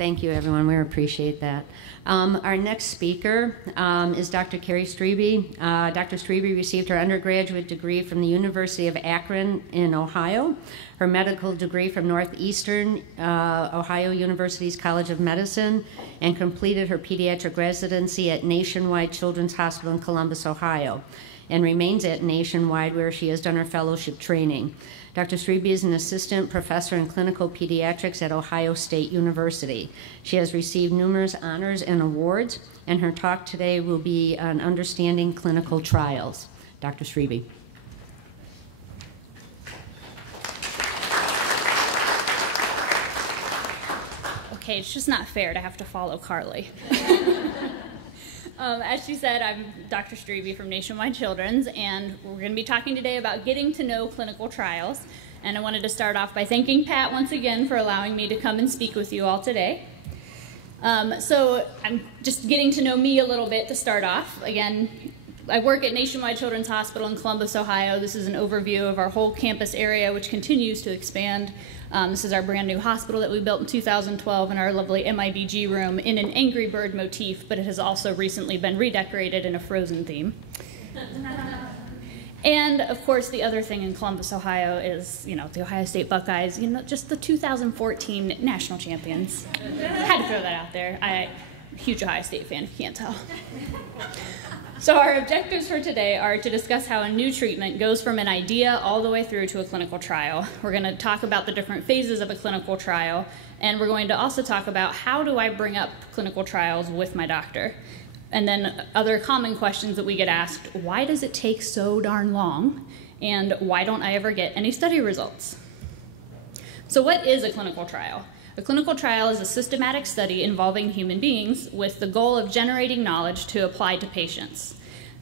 Thank you, everyone. We appreciate that. Our next speaker is Dr. Keri Streby. Dr. Streby received her undergraduate degree from the University of Akron in Ohio, her medical degree from Northeastern Ohio University's College of Medicine, and completed her pediatric residency at Nationwide Children's Hospital in Columbus, Ohio, and remains at Nationwide, where she has done her fellowship training. Dr. Streby is an assistant professor in clinical pediatrics at Ohio State University. She has received numerous honors and awards, and her talk today will be on understanding clinical trials. Dr. Streby. Okay, it's just not fair to have to follow Carly. As she said, I'm Dr. Streby from Nationwide Children's, and we're going to be talking today about getting to know clinical trials. And I wanted to start off by thanking Pat once again for allowing me to come and speak with you all today. So I'm just getting to know me a little bit to start off. Again, I work at Nationwide Children's Hospital in Columbus, Ohio. This is an overview of our whole campus area, which continues to expand. This is our brand new hospital that we built in 2012 in our lovely MIBG room in an Angry Bird motif, but it has also recently been redecorated in a Frozen theme. And of course, the other thing in Columbus, Ohio is, the Ohio State Buckeyes, just the 2014 national champions. Had to throw that out there. I'm a huge Ohio State fan, if you can't tell. So our objectives for today are to discuss how a new treatment goes from an idea all the way through to a clinical trial. We're going to talk about the different phases of a clinical trial, and we're going to also talk about how do I bring up clinical trials with my doctor. And then other common questions that we get asked: why does it take so darn long? And why don't I ever get any study results? So what is a clinical trial? A clinical trial is a systematic study involving human beings with the goal of generating knowledge to apply to patients.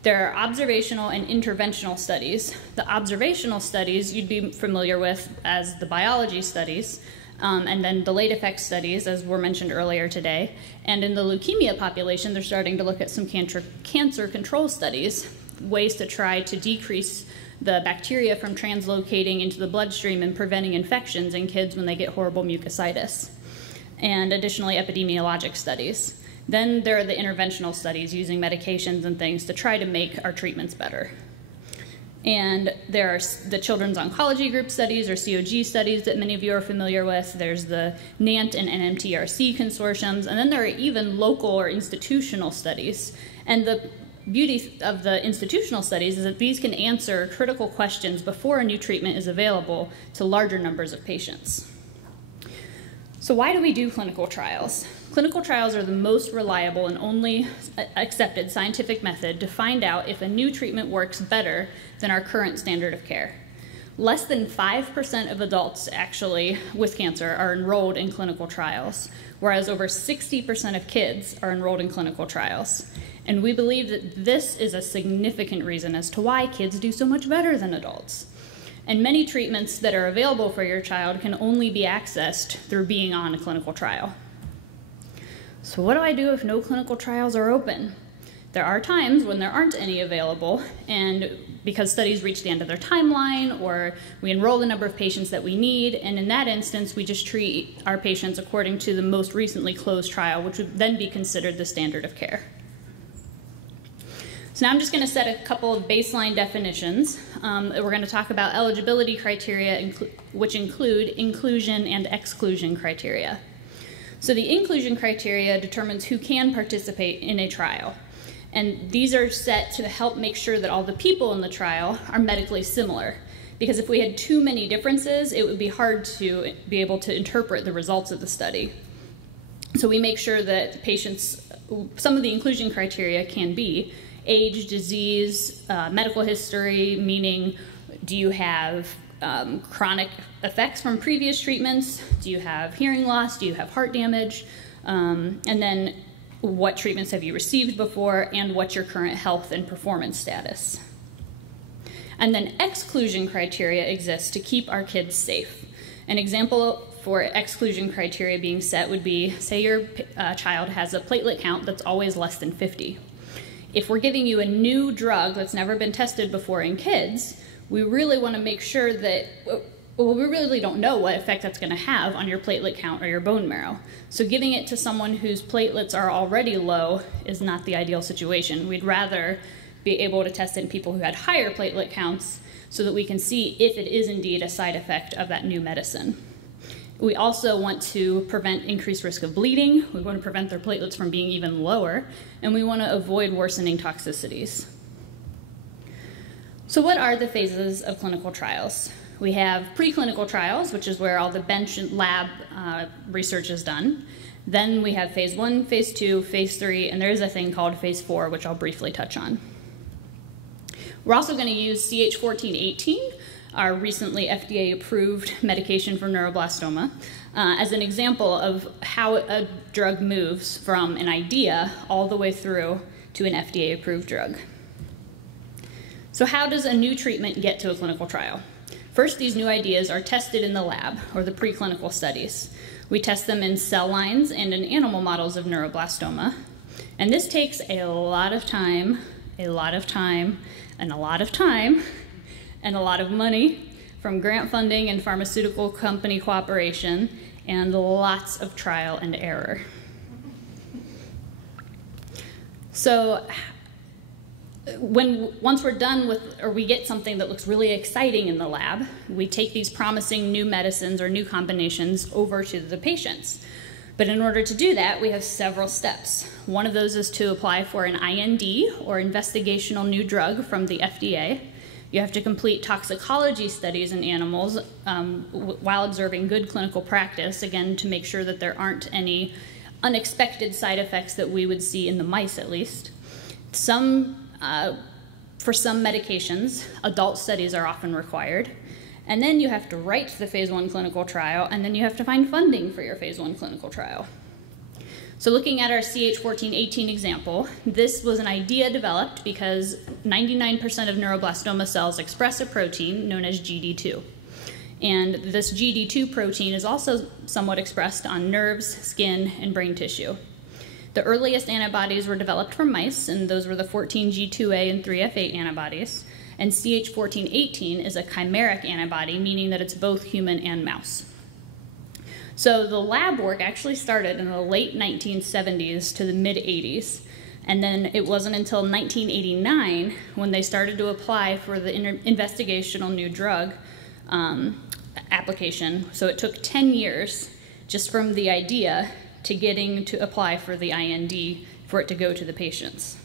There are observational and interventional studies. The observational studies you'd be familiar with as the biology studies, and then the late effects studies, as were mentioned earlier today. And in the leukemia population, they're starting to look at some cancer control studies, ways to try to decrease the bacteria from translocating into the bloodstream and preventing infections in kids when they get horrible mucositis. And additionally, epidemiologic studies. Then there are the interventional studies using medications and things to try to make our treatments better. And there are the Children's Oncology Group studies, or COG studies, that many of you are familiar with. There's the NANT and NMTRC consortiums, and then there are even local or institutional studies. And the beauty of the institutional studies is that these can answer critical questions before a new treatment is available to larger numbers of patients. So why do we do clinical trials? Clinical trials are the most reliable and only accepted scientific method to find out if a new treatment works better than our current standard of care. Less than 5% of adults actually with cancer are enrolled in clinical trials, whereas over 60% of kids are enrolled in clinical trials. And we believe that this is a significant reason as to why kids do so much better than adults. And many treatments that are available for your child can only be accessed through being on a clinical trial. So what do I do if no clinical trials are open? There are times when there aren't any available, and because studies reach the end of their timeline, or we enroll the number of patients that we need, and in that instance, we just treat our patients according to the most recently closed trial, which would then be considered the standard of care. So now I'm just going to set a couple of baseline definitions. We're going to talk about eligibility criteria, which include inclusion and exclusion criteria. So the inclusion criteria determines who can participate in a trial. And these are set to help make sure that all the people in the trial are medically similar. Because if we had too many differences, it would be hard to be able to interpret the results of the study. So we make sure that patients, some of the inclusion criteria can be age, disease, medical history, meaning do you have chronic effects from previous treatments? Do you have hearing loss? Do you have heart damage? And then what treatments have you received before, and what's your current health and performance status? And then exclusion criteria exists to keep our kids safe. An example for exclusion criteria being set would be, say your child has a platelet count that's always less than 50. If we're giving you a new drug that's never been tested before in kids, we really want to make sure that well, we really don't know what effect that's going to have on your platelet count or your bone marrow. So giving it to someone whose platelets are already low is not the ideal situation. We'd rather be able to test it in people who had higher platelet counts so that we can see if it is indeed a side effect of that new medicine. We also want to prevent increased risk of bleeding. We want to prevent their platelets from being even lower, and we want to avoid worsening toxicities. So what are the phases of clinical trials? We have preclinical trials, which is where all the bench and lab research is done. Then we have phase 1, phase 2, phase 3, and there is a thing called phase 4, which I'll briefly touch on. We're also going to use CH1418, our recently FDA-approved medication for neuroblastoma, as an example of how a drug moves from an idea all the way through to an FDA-approved drug. So how does a new treatment get to a clinical trial? First, these new ideas are tested in the lab, or the preclinical studies. We test them in cell lines and in animal models of neuroblastoma. And this takes a lot of time, and a lot of money from grant funding and pharmaceutical company cooperation, and lots of trial and error. So once we're done with, or we get something that looks really exciting in the lab, we take these promising new medicines or new combinations over to the patients. But in order to do that, we have several steps. One of those is to apply for an IND, or investigational new drug, from the FDA. You have to complete toxicology studies in animals while observing good clinical practice, again, to make sure that there aren't any unexpected side effects that we would see in the mice, at least. For some medications, adult studies are often required. And then you have to write the phase 1 clinical trial, and then you have to find funding for your phase 1 clinical trial. So looking at our CH1418 example, this was an idea developed because 99% of neuroblastoma cells express a protein known as GD2. And this GD2 protein is also somewhat expressed on nerves, skin, and brain tissue. The earliest antibodies were developed from mice, and those were the 14G2A and 3F8 antibodies. And CH1418 is a chimeric antibody, meaning that it's both human and mouse. So the lab work actually started in the late 1970s to the mid-80s. And then it wasn't until 1989 when they started to apply for the investigational new drug application. So it took 10 years just from the idea to getting to apply for the IND for it to go to the patients.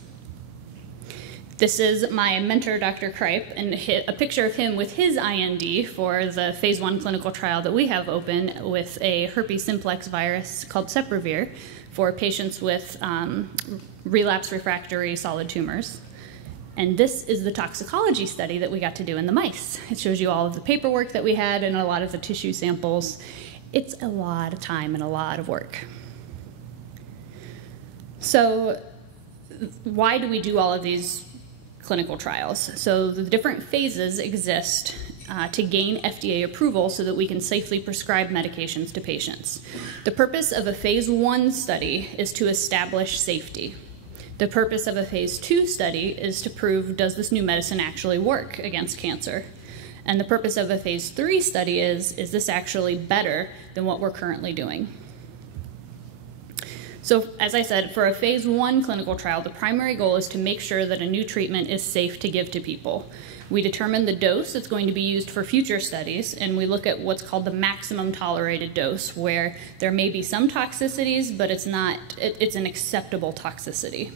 This is my mentor, Dr. Kripe, and a picture of him with his IND for the phase 1 clinical trial that we have open with a herpes simplex virus called Ceprevir for patients with relapse refractory solid tumors. And this is the toxicology study that we got to do in the mice. It shows you all of the paperwork that we had and a lot of the tissue samples. It's a lot of time and a lot of work. So why do we do all of these clinical trials? So the different phases exist to gain FDA approval so that we can safely prescribe medications to patients. The purpose of a phase 1 study is to establish safety. The purpose of a phase 2 study is to prove, does this new medicine actually work against cancer? And the purpose of a phase 3 study is this actually better than what we're currently doing? So as I said, for a phase 1 clinical trial, the primary goal is to make sure that a new treatment is safe to give to people. We determine the dose that's going to be used for future studies, and we look at what's called the maximum tolerated dose, where there may be some toxicities, but it's an acceptable toxicity.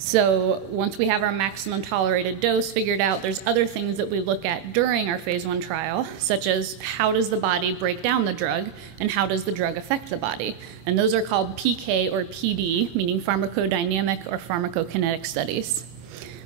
So once we have our maximum tolerated dose figured out, there's other things that we look at during our phase 1 trial, such as how does the body break down the drug and how does the drug affect the body. And those are called PK or PD, meaning pharmacodynamic or pharmacokinetic studies.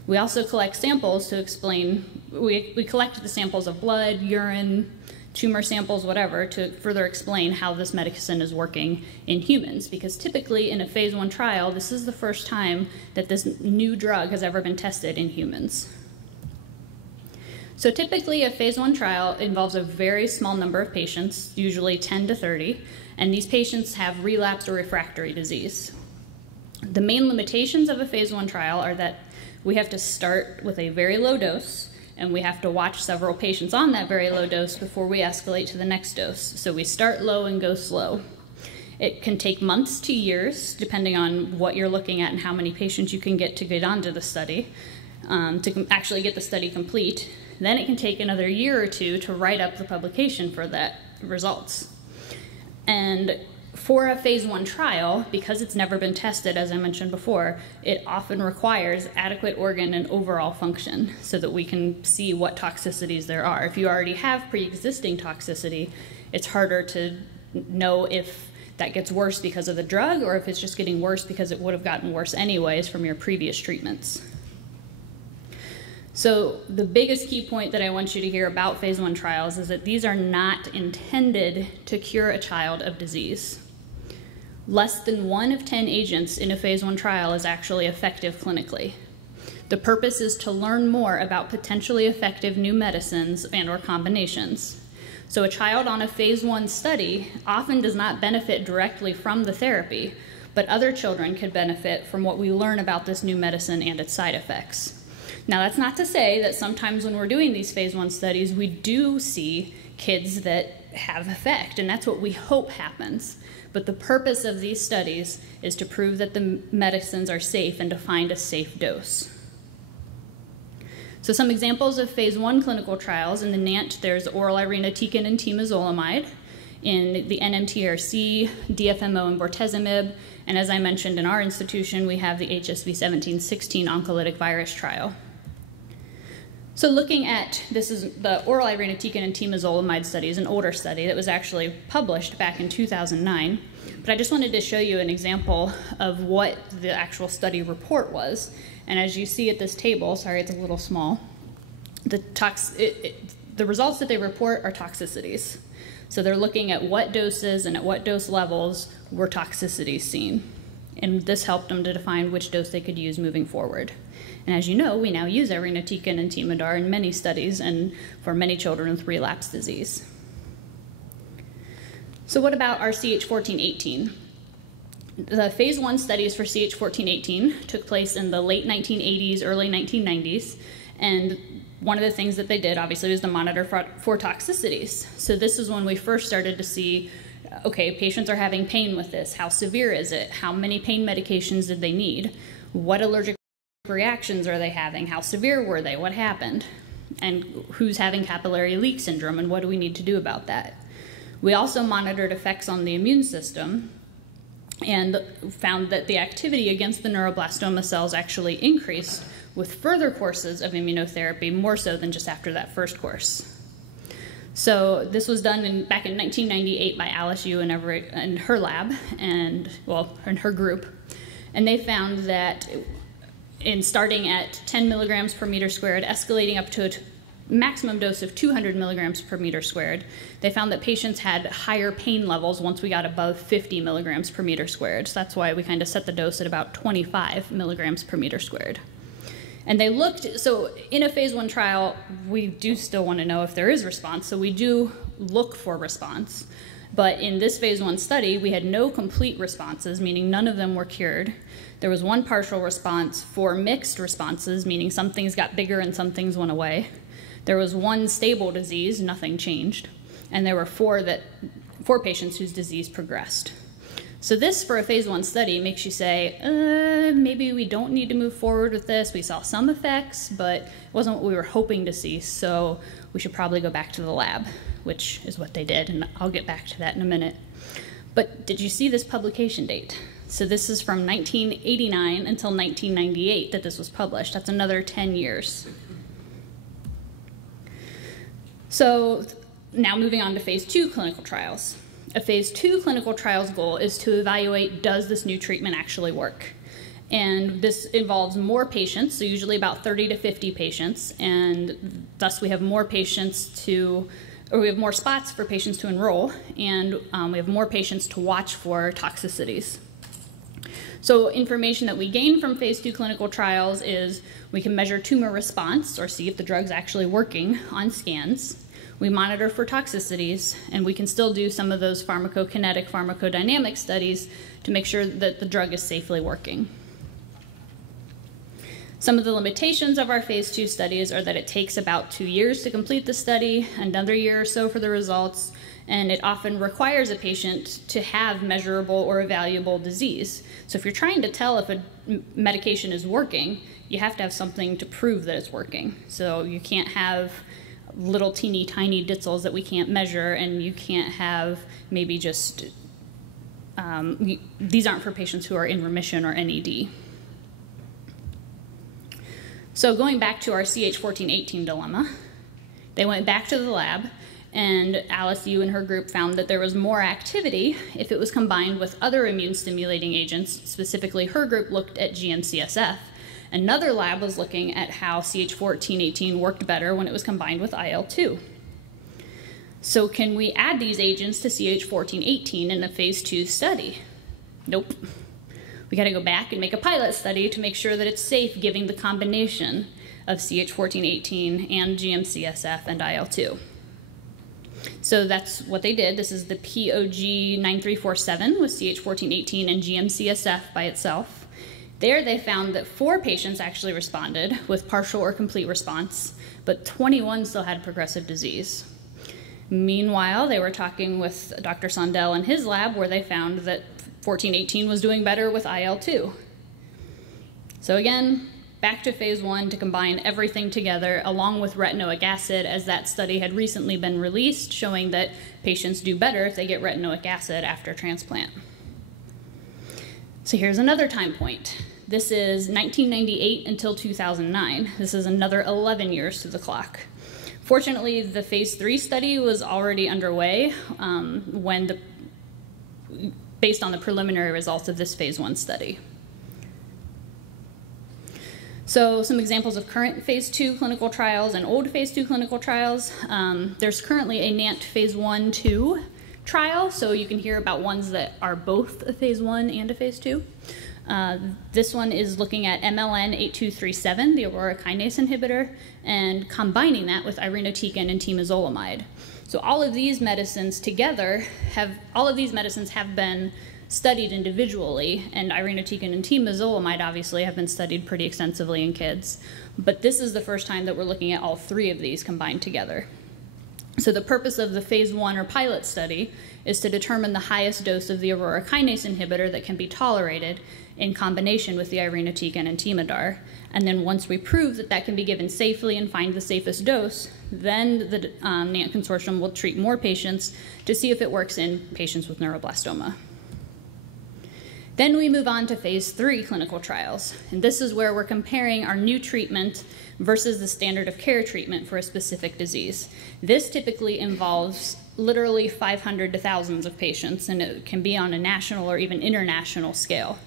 We also collect samples to explain, we collect the samples of blood, urine, tumor samples, whatever, to further explain how this medicine is working in humans. Because typically in a phase 1 trial, this is the first time that this new drug has ever been tested in humans. So typically a phase 1 trial involves a very small number of patients, usually 10 to 30, and these patients have relapsed or refractory disease. The main limitations of a phase 1 trial are that we have to start with a very low dose, and we have to watch several patients on that very low dose before we escalate to the next dose. So we start low and go slow. It can take months to years, depending on what you're looking at and how many patients you can get onto the study, to actually get the study complete. Then it can take another year or two to write up the publication for that results. And for a phase 1 trial, because it's never been tested, as I mentioned before, it often requires adequate organ and overall function so that we can see what toxicities there are. If you already have pre-existing toxicity, it's harder to know if that gets worse because of the drug or if it's just getting worse because it would have gotten worse anyways from your previous treatments. So the biggest key point that I want you to hear about phase 1 trials is that these are not intended to cure a child of disease. Less than 1 of 10 agents in a phase 1 trial is actually effective clinically. The purpose is to learn more about potentially effective new medicines and/or combinations. So a child on a phase 1 study often does not benefit directly from the therapy, but other children could benefit from what we learn about this new medicine and its side effects. Now, that's not to say that sometimes when we're doing these phase 1 studies, we do see kids that have effect, and that's what we hope happens. But the purpose of these studies is to prove that the medicines are safe and to find a safe dose. So some examples of phase 1 clinical trials: in the NANT, there's oral irinotecan and temozolomide. In the NMTRC, DFMO and bortezomib. And as I mentioned, in our institution, we have the HSV-17/16 oncolytic virus trial. So looking at, this is the oral irinotecan and temozolomide study, is an older study that was actually published back in 2009. But I just wanted to show you an example of what the actual study report was. And as you see at this table, sorry it's a little small, the results that they report are toxicities. So they're looking at what doses and at what dose levels were toxicities seen. And this helped them to define which dose they could use moving forward. And as you know, we now use irinotecan and Temodar in many studies and for many children with relapse disease. So what about our CH1418? The phase 1 studies for CH1418 took place in the late 1980s, early 1990s, and one of the things that they did, obviously, was to monitor for toxicities. So this is when we first started to see, okay, patients are having pain with this. How severe is it? How many pain medications did they need? What allergic reactions are they having? How severe were they? What happened? And who's having capillary leak syndrome, and what do we need to do about that? We also monitored effects on the immune system and found that the activity against the neuroblastoma cells actually increased with further courses of immunotherapy, more so than just after that first course. So this was done back in 1998 by Alice Yu and her lab, and her group. And they found that in starting at 10 milligrams per meter squared, escalating up to a maximum dose of 200 milligrams per meter squared, they found that patients had higher pain levels once we got above 50 milligrams per meter squared. So that's why we kind of set the dose at about 25 milligrams per meter squared. And they looked, so in a phase 1 trial, we do still want to know if there is response, so we do look for response. But in this phase 1 study, we had no complete responses, meaning none of them were cured. There was 1 partial response, 4 mixed responses, meaning some things got bigger and some things went away. There was 1 stable disease, nothing changed. And there were 4 patients whose disease progressed. So this, for a phase 1 study, makes you say, maybe we don't need to move forward with this. We saw some effects, but it wasn't what we were hoping to see, so we should probably go back to the lab, which is what they did, and I'll get back to that in a minute. But did you see this publication date? So this is from 1989 until 1998 that this was published. That's another 10 years. So now moving on to phase 2 clinical trials. A phase 2 clinical trial's goal is to evaluate, does this new treatment actually work? And this involves more patients, so usually about 30 to 50 patients, and thus we have more patients we have more spots for patients to enroll, and we have more patients to watch for toxicities. So information that we gain from phase 2 clinical trials is we can measure tumor response, or see if the drug's actually working on scans. We monitor for toxicities, and we can still do some of those pharmacokinetic, pharmacodynamic studies to make sure that the drug is safely working. Some of the limitations of our phase 2 studies are that it takes about 2 years to complete the study, another year or so for the results, and it often requires a patient to have measurable or evaluable disease. So if you're trying to tell if a medication is working, you have to have something to prove that it's working. So you can't have little teeny tiny ditzels that we can't measure, and you can't have maybe just, these aren't for patients who are in remission or NED. So going back to our CH1418 dilemma, they went back to the lab, and Alice Yu and her group found that there was more activity if it was combined with other immune-stimulating agents. Specifically, her group looked at GM-CSF. Another lab was looking at how CH1418 worked better when it was combined with IL-2. So can we add these agents to CH1418 in a phase 2 study? Nope. We got to go back and make a pilot study to make sure that it's safe giving the combination of CH1418 and GM-CSF and IL-2. So that's what they did. This is the POG 9347 with CH1418 and GM-CSF by itself. There they found that 4 patients actually responded with partial or complete response, but 21 still had progressive disease. Meanwhile, they were talking with Dr. Sondel in his lab, where they found that 1418 was doing better with IL-2. So again, back to phase 1 to combine everything together along with retinoic acid, as that study had recently been released showing that patients do better if they get retinoic acid after transplant. So here's another time point. This is 1998 until 2009. This is another 11 years to the clock. Fortunately, the phase 3 study was already underway based on the preliminary results of this phase 1 study. So some examples of current phase 2 clinical trials and old phase 2 clinical trials. There's currently a NANT phase 1-2 trial, so you can hear about ones that are both a phase 1 and a phase 2. This one is looking at MLN8237, the aurora kinase inhibitor, and combining that with irinotecan and temozolomide. So all of these medicines together have been studied individually, and irinotecan and temozolomide obviously have been studied pretty extensively in kids. But this is the first time that we're looking at all 3 of these combined together. So the purpose of the phase 1 or pilot study is to determine the highest dose of the aurora kinase inhibitor that can be tolerated in combination with the irinotecan and temodar. And then once we prove that that can be given safely and find the safest dose, then the NANT consortium will treat more patients to see if it works in patients with neuroblastoma. Then we move on to phase 3 clinical trials. And this is where we're comparing our new treatment versus the standard of care treatment for a specific disease. This typically involves literally 500 to thousands of patients, and it can be on a national or even international scale.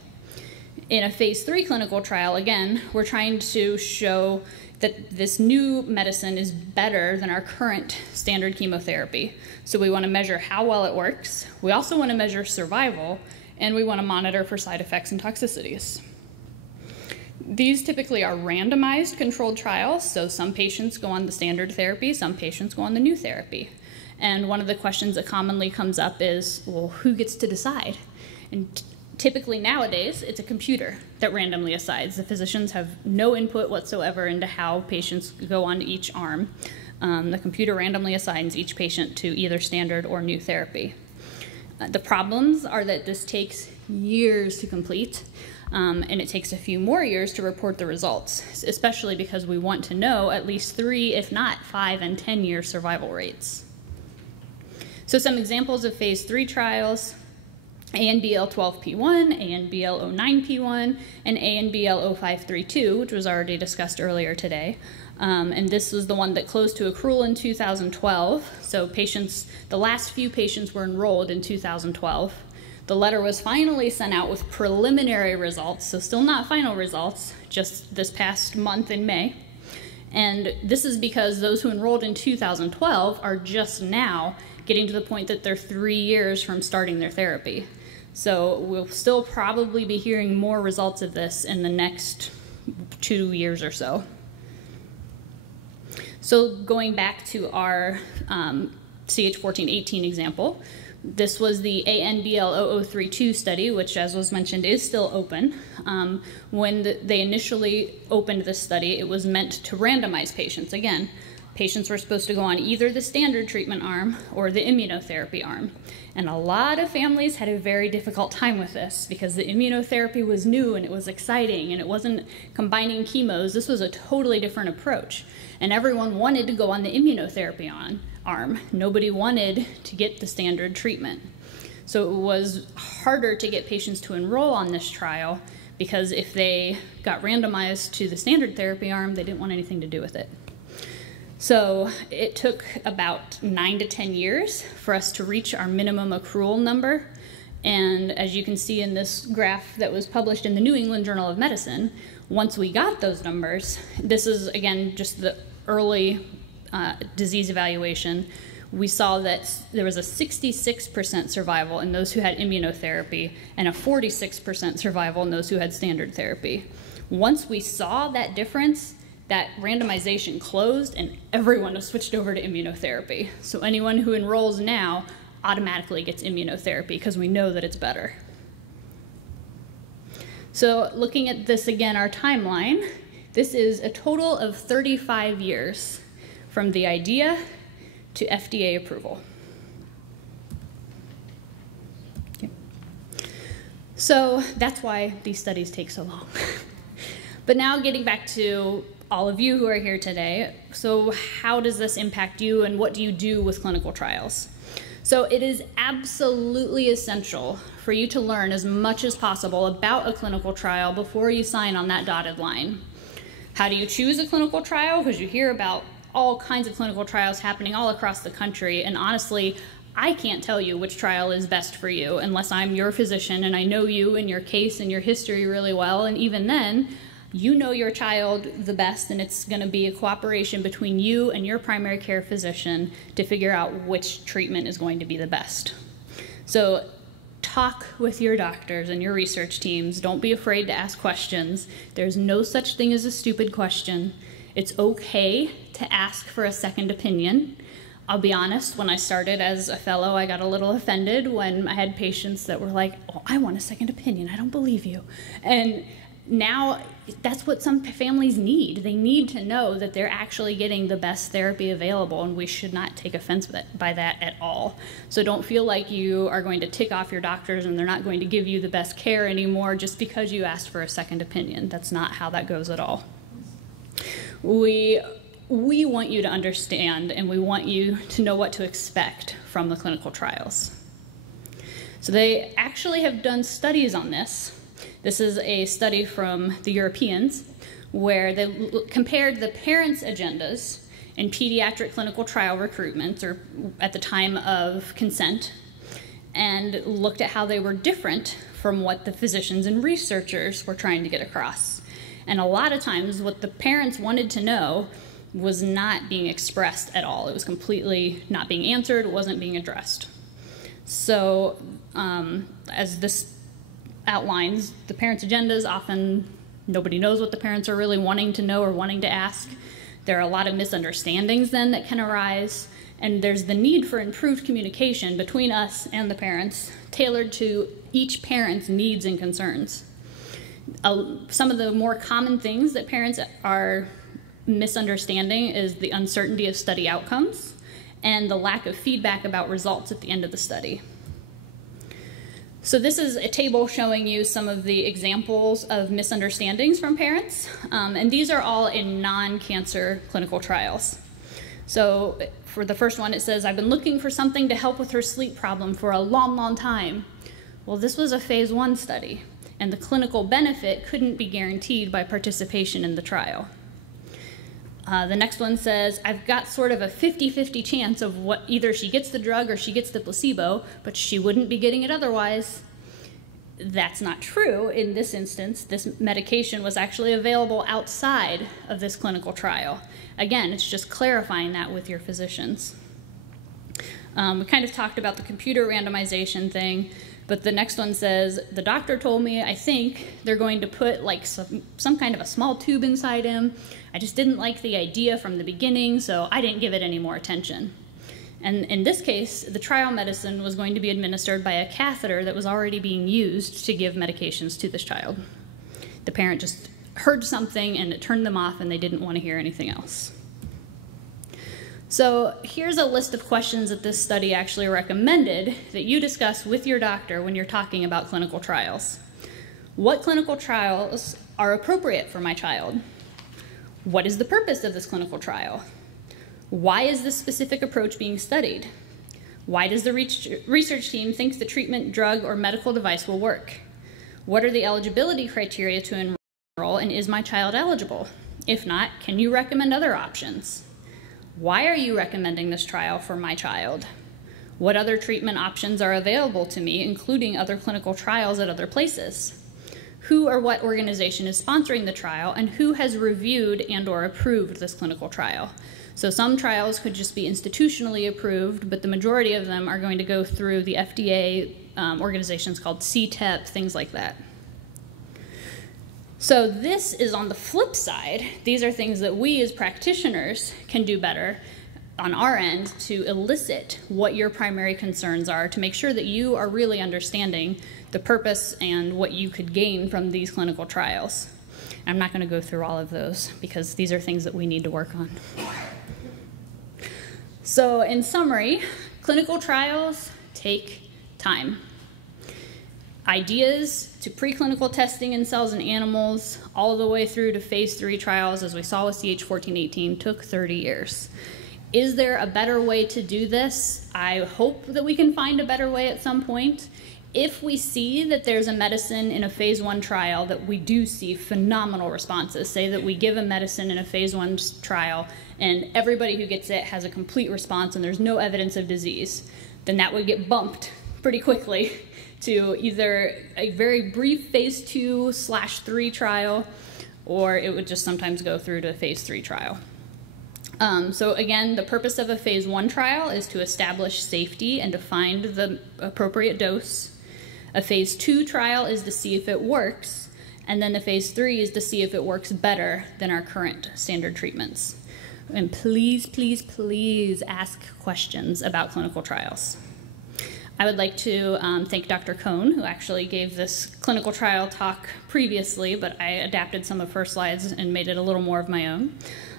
In a phase 3 clinical trial, again, we're trying to show that this new medicine is better than our current standard chemotherapy. So we want to measure how well it works. We also want to measure survival, and we want to monitor for side effects and toxicities. These typically are randomized controlled trials, so some patients go on the standard therapy, some patients go on the new therapy. And one of the questions that commonly comes up is, well, who gets to decide? And typically nowadays, it's a computer that randomly assigns. The physicians have no input whatsoever into how patients go on each arm. The computer randomly assigns each patient to either standard or new therapy. The problems are that this takes years to complete, and it takes a few more years to report the results, especially because we want to know at least 3, if not 5 and 10-year survival rates. So some examples of phase 3 trials: ANBL12P1, ANBL09P1, and ANBL0532, which was already discussed earlier today. And this was the one that closed to accrual in 2012. So the last few patients were enrolled in 2012. The letter was finally sent out with preliminary results, so still not final results, just this past month in May. And this is because those who enrolled in 2012 are just now getting to the point that they're 3 years from starting their therapy. So we'll still probably be hearing more results of this in the next 2 years or so. So going back to our CH1418 example, This was the ANBL0032 study, which, as was mentioned, is still open. When they initially opened this study, it was meant to randomize patients. Again, patients were supposed to go on either the standard treatment arm or the immunotherapy arm. And a lot of families had a very difficult time with this because the immunotherapy was new and it was exciting and it wasn't combining chemos. This was a totally different approach. And everyone wanted to go on the immunotherapy arm. Nobody wanted to get the standard treatment. So it was harder to get patients to enroll on this trial because if they got randomized to the standard therapy arm, they didn't want anything to do with it. So it took about 9 to 10 years for us to reach our minimum accrual number. And as you can see in this graph that was published in the New England Journal of Medicine, once we got those numbers, this is, again, just the early disease evaluation, we saw that there was a 66% survival in those who had immunotherapy and a 46% survival in those who had standard therapy. Once we saw that difference, that randomization closed and everyone was switched over to immunotherapy. So anyone who enrolls now automatically gets immunotherapy because we know that it's better. So looking at this again, our timeline, this is a total of 35 years from the idea to FDA approval. Okay. So that's why these studies take so long. But now getting back to all of you who are here today, so how does this impact you and what do you do with clinical trials? So it is absolutely essential for you to learn as much as possible about a clinical trial before you sign on that dotted line. How do you choose a clinical trial? Because you hear about all kinds of clinical trials happening all across the country, and honestly, I can't tell you which trial is best for you unless I'm your physician and I know you and your case and your history really well, and even then, you know your child the best, and it's going to be a cooperation between you and your primary care physician to figure out which treatment is going to be the best. So talk with your doctors and your research teams. Don't be afraid to ask questions. There's no such thing as a stupid question. It's okay to ask for a second opinion. I'll be honest, when I started as a fellow, I got a little offended when I had patients that were like, oh, I want a second opinion. I don't believe you. And now that's what some families need. They need to know that they're actually getting the best therapy available, and we should not take offense by that at all. So don't feel like you are going to tick off your doctors and they're not going to give you the best care anymore just because you asked for a second opinion. That's not how that goes at all. We want you to understand, and we want you to know what to expect from the clinical trials. So they actually have done studies on this. This is a study from the Europeans where they compared the parents' agendas in pediatric clinical trial recruitment, or at the time of consent, and looked at how they were different from what the physicians and researchers were trying to get across. And a lot of times what the parents wanted to know was not being expressed at all. It was completely not being answered, it wasn't being addressed. So as this outlines, the parents' agendas, often nobody knows what the parents are really wanting to know or wanting to ask. There are a lot of misunderstandings then that can arise, and there's the need for improved communication between us and the parents, tailored to each parent's needs and concerns. Some of the more common things that parents are misunderstanding is the uncertainty of study outcomes and the lack of feedback about results at the end of the study. So this is a table showing you some of the examples of misunderstandings from parents, and these are all in non-cancer clinical trials. So for the first one, it says, I've been looking for something to help with her sleep problem for a long, long time. Well, this was a phase 1 study, and the clinical benefit couldn't be guaranteed by participation in the trial. The next one says, I've got sort of a 50-50 chance of what either she gets the drug or she gets the placebo, but she wouldn't be getting it otherwise. That's not true. In this instance, this medication was actually available outside of this clinical trial. Again, it's just clarifying that with your physicians. We kind of talked about the computer randomization thing, but the next one says, the doctor told me, I think they're going to put like some kind of a small tube inside him. I just didn't like the idea from the beginning, so I didn't give it any more attention. And in this case, the trial medicine was going to be administered by a catheter that was already being used to give medications to this child. The parent just heard something and it turned them off and they didn't want to hear anything else. So here's a list of questions that this study actually recommended that you discuss with your doctor when you're talking about clinical trials. What clinical trials are appropriate for my child? What is the purpose of this clinical trial? Why is this specific approach being studied? Why does the research team think the treatment, drug, or medical device will work? What are the eligibility criteria to enroll, and is my child eligible? If not, can you recommend other options? Why are you recommending this trial for my child? What other treatment options are available to me, including other clinical trials at other places? Who or what organization is sponsoring the trial, and who has reviewed and or approved this clinical trial? So some trials could just be institutionally approved, but the majority of them are going to go through the FDA organizations called CNCF, things like that. So this is on the flip side. These are things that we as practitioners can do better on our end to elicit what your primary concerns are, to make sure that you are really understanding the purpose and what you could gain from these clinical trials. I'm not going to go through all of those because these are things that we need to work on. So in summary, clinical trials take time. Ideas to preclinical testing in cells and animals, all the way through to phase 3 trials, as we saw with CH1418, took 30 years. Is there a better way to do this? I hope that we can find a better way at some point. If we see that there's a medicine in a phase 1 trial that we do see phenomenal responses, say that we give a medicine in a phase 1 trial and everybody who gets it has a complete response and there's no evidence of disease, then that would get bumped pretty quickly to either a very brief phase 2/3 trial, or it would just sometimes go through to a phase 3 trial. So again, the purpose of a phase 1 trial is to establish safety and to find the appropriate dose. A phase 2 trial is to see if it works, and then the phase 3 is to see if it works better than our current standard treatments. And please, please, please ask questions about clinical trials. I would like to thank Dr. Cohn, who actually gave this clinical trial talk previously, but I adapted some of her slides and made it a little more of my own.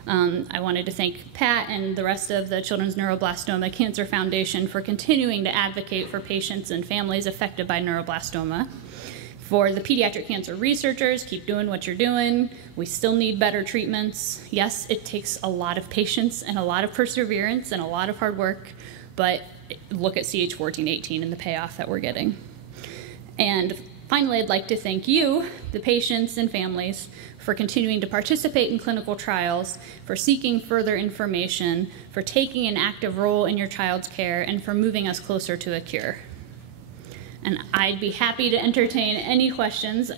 I wanted to thank Pat and the rest of the Children's Neuroblastoma Cancer Foundation for continuing to advocate for patients and families affected by neuroblastoma. For the pediatric cancer researchers, keep doing what you're doing. We still need better treatments. Yes, it takes a lot of patience and a lot of perseverance and a lot of hard work, but look at CH1418 and the payoff that we're getting. And finally, I'd like to thank you, the patients and families, for continuing to participate in clinical trials, for seeking further information, for taking an active role in your child's care, and for moving us closer to a cure. And I'd be happy to entertain any questions.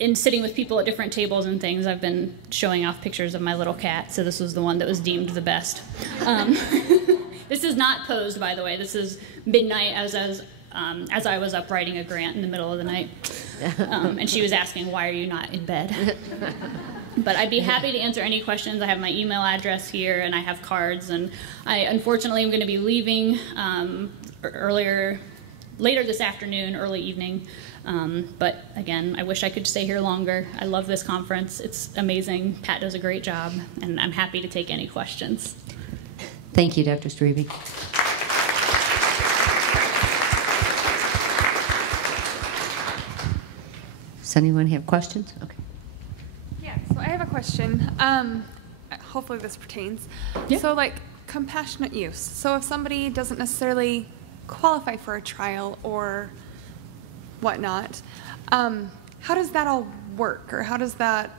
In sitting with people at different tables and things, I've been showing off pictures of my little cat, so this was the one that was deemed the best. This is not posed, by the way. This is midnight as I was up writing a grant in the middle of the night. And she was asking, why are you not in bed? But I'd be happy to answer any questions. I have my email address here, and I have cards. And I, unfortunately, am going to be leaving later this afternoon, early evening. But again, I wish I could stay here longer. I love this conference. It's amazing. Pat does a great job, and I'm happy to take any questions. Thank you, Dr. Streby. Does anyone have questions? Okay. Yeah, so I have a question. Hopefully this pertains. Yeah. So like compassionate use. So if somebody doesn't necessarily qualify for a trial or whatnot, how does that all work? Or how does that,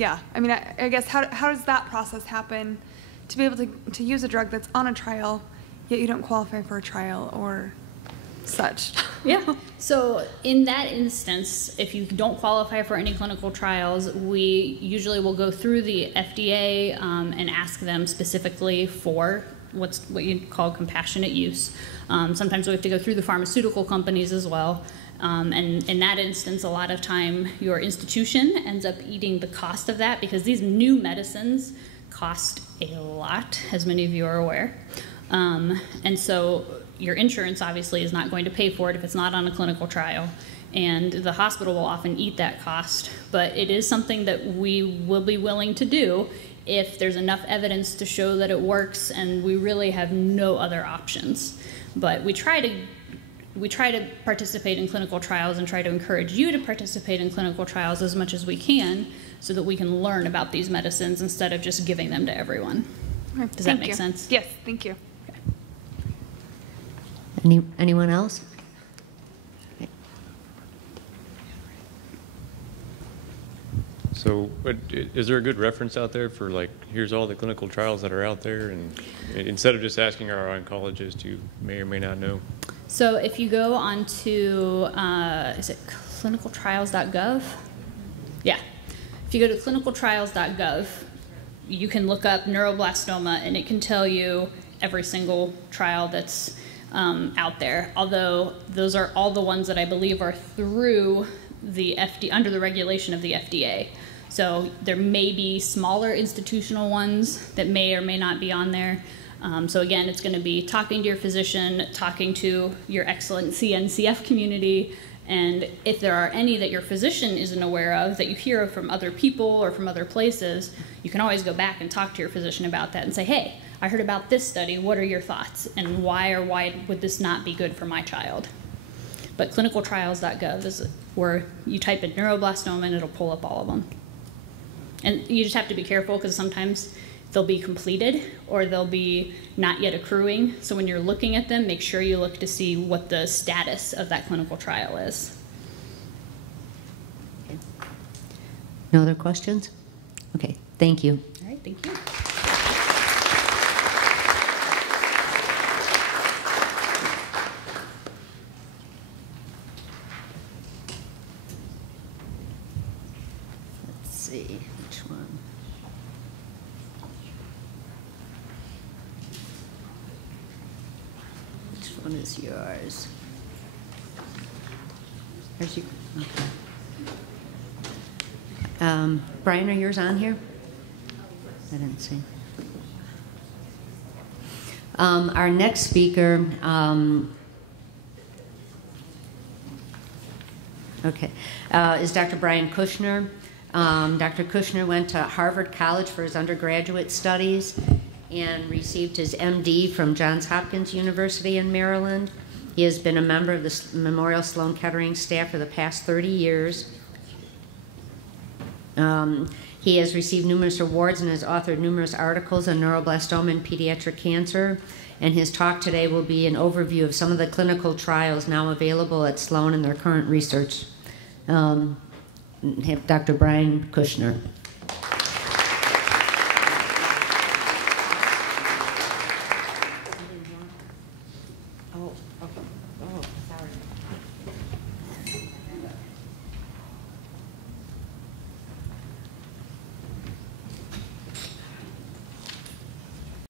I mean, I guess how does that process happen to be able to use a drug that's on a trial, yet you don't qualify for a trial or such? Yeah. So in that instance, if you don't qualify for any clinical trials, we usually will go through the FDA and ask them specifically for what you call compassionate use. Sometimes we have to go through the pharmaceutical companies as well. And in that instance, a lot of time your institution ends up eating the cost of that because these new medicines cost a lot, as many of you are aware. And so your insurance obviously is not going to pay for it if it's not on a clinical trial. And the hospital will often eat that cost, but it is something that we will be willing to do if there's enough evidence to show that it works and we really have no other options. But we try to participate in clinical trials and try to encourage you to participate in clinical trials as much as we can so that we can learn about these medicines instead of just giving them to everyone. Does that make sense? Yes, thank you. Okay. Anyone else? So, is there a good reference out there for, like, here's all the clinical trials that are out there, and instead of just asking our oncologist who may or may not know? So if you go on to, is it clinicaltrials.gov? Yeah. If you go to clinicaltrials.gov, you can look up neuroblastoma, and it can tell you every single trial that's out there, although those are all the ones that I believe are through the under the regulation of the FDA. So there may be smaller institutional ones that may or may not be on there. So again, it's going to be talking to your physician, talking to your excellent CNCF community, and if there are any that your physician isn't aware of, that you hear from other people or from other places, you can always go back and talk to your physician about that and say, hey, I heard about this study, what are your thoughts, and why would this not be good for my child? But clinicaltrials.gov is where you type in neuroblastoma and it'll pull up all of them. And you just have to be careful because sometimes they'll be completed or they'll be not yet accruing. So when you're looking at them, make sure you look to see what the status of that clinical trial is. Okay. No other questions? Okay, thank you. All right, thank you. Let's see, which one? Which one is yours? There's you. Okay. Brian, are yours on here? I didn't see. Our next speaker, is Dr. Brian Kushner. Dr. Kushner went to Harvard College for his undergraduate studies and received his MD from Johns Hopkins University in Maryland. He has been a member of the Memorial Sloan Kettering staff for the past 30 years. He has received numerous awards and has authored numerous articles on neuroblastoma and pediatric cancer. And his talk today will be an overview of some of the clinical trials now available at Sloan and their current research. Have Dr. Brian Kushner.